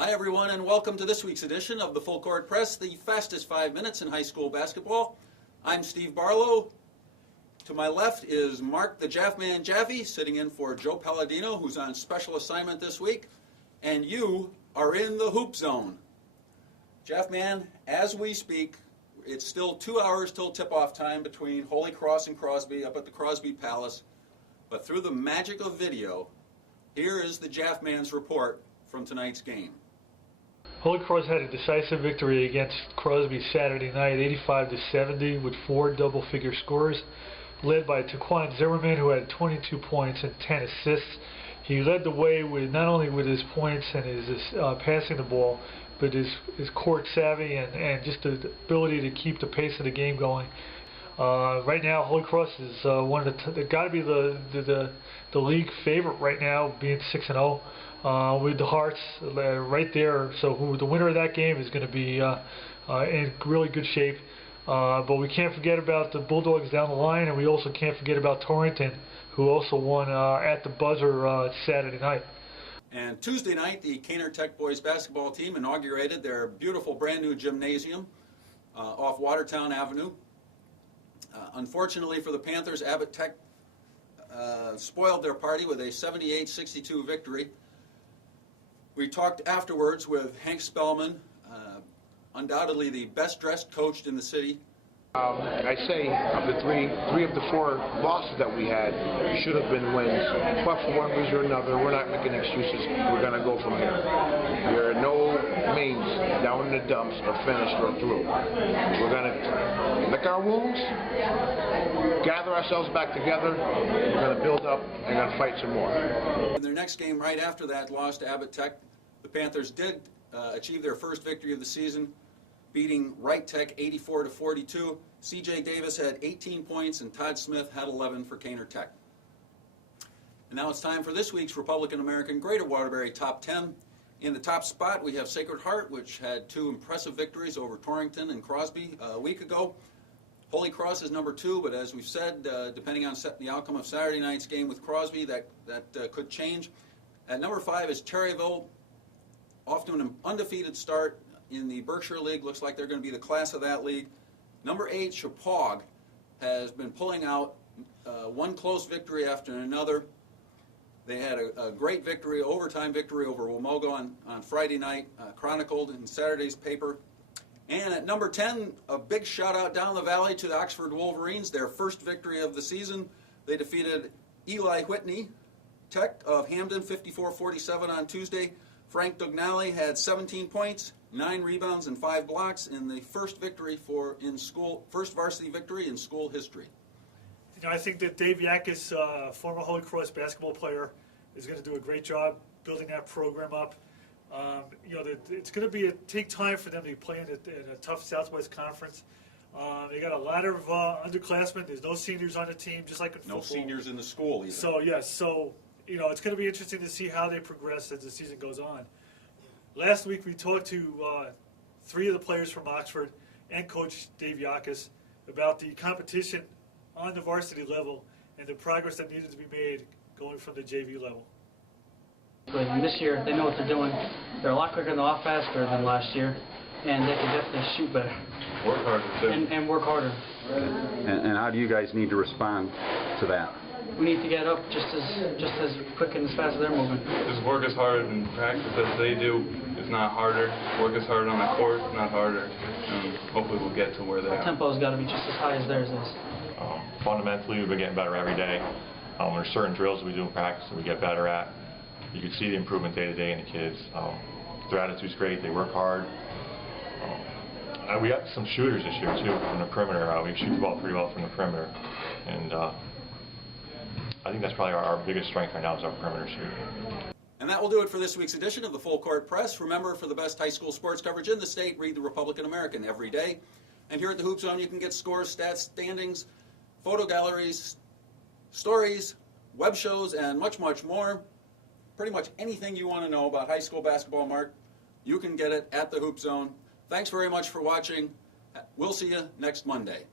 Hi everyone, and welcome to this week's edition of the Full Court Press, the fastest 5 minutes in high school basketball. I'm Steve Barlow. To my left is Mark the Jaffman Jaffe, sitting in for Joe Palladino, who's on special assignment this week. And you are in the Hoop Zone. Jaffman, as we speak, it's still 2 hours till tip-off time between Holy Cross and Crosby up at the Crosby Palace. But through the magic of video, here is the Jaffman's report from tonight's game. Holy Cross had a decisive victory against Crosby Saturday night, 85-70, with 4 double-figure scores, led by Taquan Zimmerman, who had 22 points and 10 assists. He led the way with not only with his points and his passing the ball, but his court savvy and just the ability to keep the pace of the game going. Right now, Holy Cross is one of the got to be the league favorite right now, being 6-0. With the Hearts right there, so the winner of that game is going to be in really good shape. But we can't forget about the Bulldogs down the line, and we also can't forget about Torrington, who also won at the buzzer Saturday night. And Tuesday night, the Kaner Tech boys basketball team inaugurated their beautiful brand new gymnasium off Watertown Avenue. Unfortunately for the Panthers, Abbott Tech spoiled their party with a 78-62 victory. We talked afterwards with Hank Spellman, undoubtedly the best-dressed coach in the city. I say of the three of the 4 losses that we had should have been wins, but for one reason or another, we're not making excuses. We're going to go from here. There are no means down in the dumps or finished or through. We're going to lick our wounds, gather ourselves back together, we're going to build up and going to fight some more. In their next game right after that loss to Abbott Tech, the Panthers did achieve their first victory of the season, beating Wright Tech 84-42. C.J. Davis had 18 points and Todd Smith had 11 for Kaner Tech. And now it's time for this week's Republican American Greater Waterbury Top 10. In the top spot, we have Sacred Heart, which had 2 impressive victories over Torrington and Crosby a week ago. Holy Cross is number 2, but as we've said, depending on the outcome of Saturday night's game with Crosby, that could change. At number 5 is Terryville, off to an undefeated start in the Berkshire League. Looks like they're going to be the class of that league. Number 8, Chappaqua, has been pulling out one close victory after another. They had a great victory, overtime victory over Wamoga on Friday night, chronicled in Saturday's paper. And at number 10, a big shout out down the valley to the Oxford Wolverines, their first victory of the season. They defeated Eli Whitney Tech of Hamden 54-47 on Tuesday. Frank Dugnali had 17 points, 9 rebounds, and 5 blocks in the first varsity victory in school history. You know, I think that Dave Yakis, former Holy Cross basketball player, is going to do a great job building that program up. It's going to take time for them to play in a tough Southwest Conference. They got a lot of underclassmen. There's no seniors on the team, just like in football. No seniors in the school either. So yes, it's going to be interesting to see how they progress as the season goes on. Last week we talked to 3 of the players from Oxford and Coach Dave Yakis about the competition on the varsity level and the progress that needed to be made going from the JV level. And this year, they know what they're doing. They're a lot quicker and a lot faster than last year, and they can definitely shoot better. Work harder, too. And work harder. And how do you guys need to respond to that? We need to get up just as quick and as fast as they're moving. Just work as hard in practice as they do. It's not harder. Work as hard on the court, not harder. And hopefully we'll get to where they are. Our tempo's got to be just as high as theirs is. Fundamentally, we've been getting better every day. There's certain drills we do in practice that we get better at. You can see the improvement day to day in the kids. Their attitude's great. They work hard. We got some shooters this year too from the perimeter. We shoot the ball pretty well from the perimeter, and I think that's probably our biggest strength right now is our perimeter shooting. And that will do it for this week's edition of the Full Court Press. Remember, for the best high school sports coverage in the state, read the Republican American every day. And here at the Hoop Zone, you can get scores, stats, standings, photo galleries, stories, web shows, and much, much more. Pretty much anything you want to know about high school basketball, Mark, you can get it at the Hoop Zone. Thanks very much for watching. We'll see you next Monday.